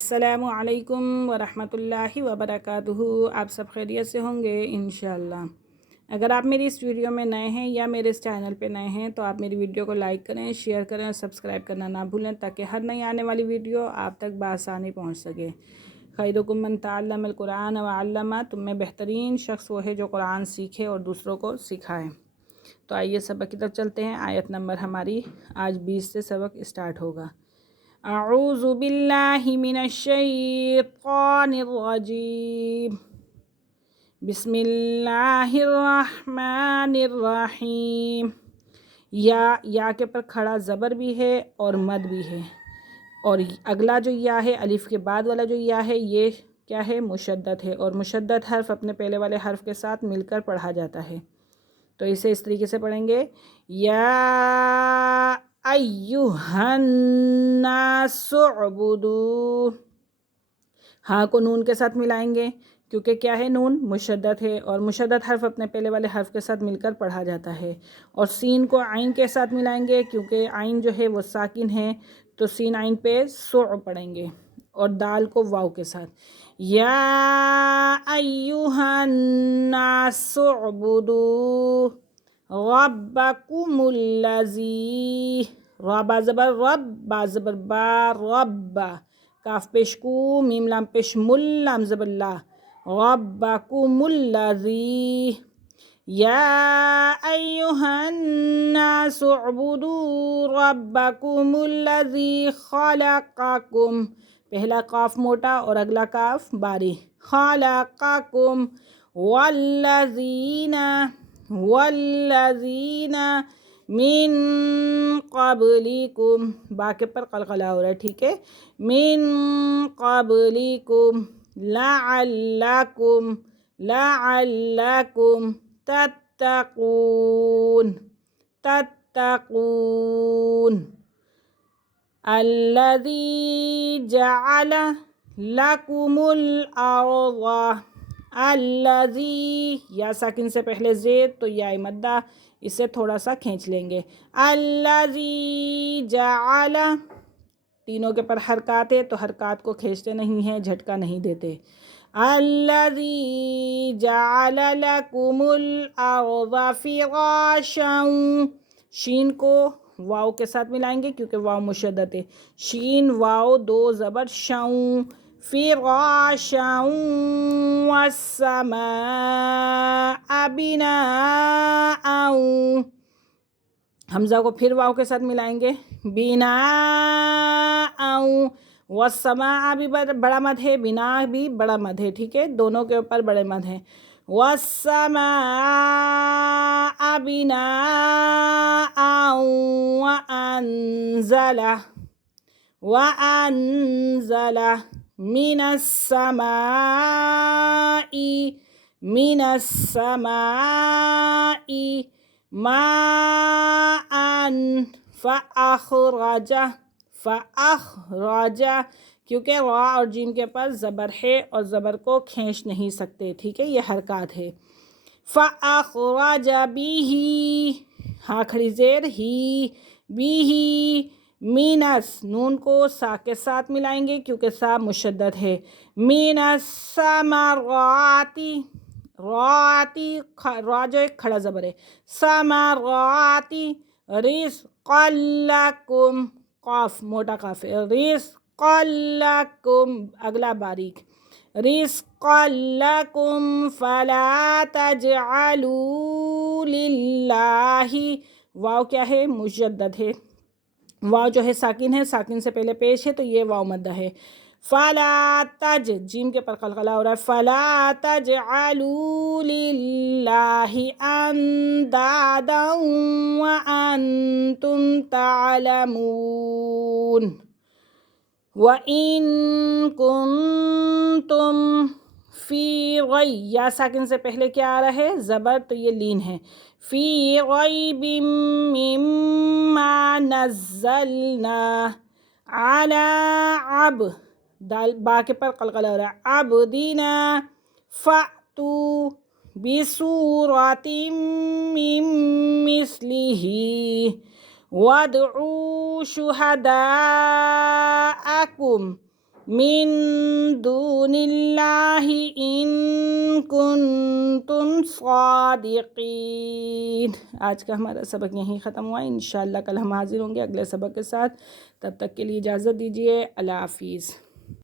السلام علیکم ورحمۃ اللہ وبرکاتہ۔ آپ سب خیریت سے ہوں گے انشاءاللہ۔ اگر آپ میری اس ویڈیو میں نئے ہیں یا میرے اس چینل پہ نئے ہیں تو آپ میری ویڈیو کو لائک کریں، شیئر کریں اور سبسکرائب کرنا نہ بھولیں تاکہ ہر نئی آنے والی ویڈیو آپ تک بآسانی پہنچ سکے۔ خیرکم من تعلم القرآن وعلمہ، تم میں بہترین شخص وہ ہے جو قرآن سیکھے اور دوسروں کو سکھائے۔ تو آئیے سبق کی طرف چلتے ہیں۔ آیت نمبر ہماری آج 20 سے سبق اسٹارٹ ہوگا۔ اعوذ باللہ من الشیطان الرجیم، بسم اللہ الرحمن الرحیم۔ یا کے پر کھڑا زبر بھی ہے اور مد بھی ہے، اور اگلا جو یا ہے، الف کے بعد والا جو یا ہے، یہ کیا ہے؟ مشدد ہے، اور مشدد حرف اپنے پہلے والے حرف کے ساتھ مل کر پڑھا جاتا ہے۔ تو اسے اس طریقے سے پڑھیں گے، یا ایہا الناس اعبدوا۔ ہاں کو نون کے ساتھ ملائیں گے کیونکہ کیا ہے؟ نون مشدد ہے، اور مشدد حرف اپنے پہلے والے حرف کے ساتھ مل کر پڑھا جاتا ہے۔ اور سین کو عین کے ساتھ ملائیں گے کیونکہ عین جو ہے وہ ساکن ہے، تو سین عین پہ سع پڑھیں گے، اور دال کو واو کے ساتھ۔ یا ایہا الناس اعبدوا ربکم الذی، را با زبر رب، با زبر با، رب، کاف پیش کو، میم لام پیش مل، لام زبر لا، ربکم الذی۔ یا ایہا الناس اعبدوا ربکم الذی خلقکم، پہلا قاف موٹا اور اگلا کاف باریک، خلقکم، والذین من قبلکم، با کے پر قلقلہ ہو رہا ہے، ٹھیک ہے، من قبلکم لعلکم تتقون الذی جعل لکم الارض، الذی، یا ساکن سے پہلے زیر تو یا مدہ، اسے تھوڑا سا کھینچ لیں گے، الذی جعل، تینوں کے پر حرکات ہے تو حرکات کو کھینچتے نہیں ہیں، جھٹکا نہیں دیتے۔ الذی جعل لکم الارض فراشا، شین کو واو کے ساتھ ملائیں گے کیونکہ واو مشدد ہے، شین واو دو زبر شاؤں، فراشا والسماء بناء، حمزہ کو پھر واو کے ساتھ ملائیں گے، بناء، والسماء بھی بڑا مد ہے، بنا بھی بڑا مد ہے، ٹھیک ہے، دونوں کے اوپر بڑے مد ہیں، والسماء بناء وأنزل من السماء ماء فأخرج، کیونکہ را اور جیم کے پاس زبر ہے اور زبر کو کھینچ نہیں سکتے، ٹھیک ہے، یہ حرکات ہے۔ فأخرج به، ہاں کھڑی زیر، ہی، به، مینس، نون کو سا کے ساتھ ملائیں گے کیونکہ سا مشدد ہے، من الثمرات، راتی، را جو ایک کھڑا زبر ہے، ثمرات رزقا لکم، قاف موٹا قاف ہے، رزقا لکم، اگلا باریک، رزقا لکم فلا تجعلوا للہ، واو کیا ہے؟ مشدد ہے، واو جو ہے ساکن ہے، ساکن سے پہلے پیش ہے تو یہ واو مدہ ہے، فلا جیم کے پر قلقلہ ہو رہا ہے، فلا تجعلوا للہ اندادا وانتم تعلمون، وَإِن كُنتم فی ریب، یا ساکن سے پہلے کیا آ رہا ہے؟ زبر، تو یہ لین ہے، فی ریب مما نزلنا علی دال با کے پر قلقلہ ہو رہا ہے، عبدنا فأتوا بسورۃ من مثلہ وادعوا شہداءکم من دون اللہ ان کنتم صادقین۔ آج کا ہمارا سبق یہیں ختم ہوا، انشاءاللہ کل ہم حاضر ہوں گے اگلے سبق کے ساتھ۔ تب تک کے لیے اجازت دیجیے، اللہ حافظ۔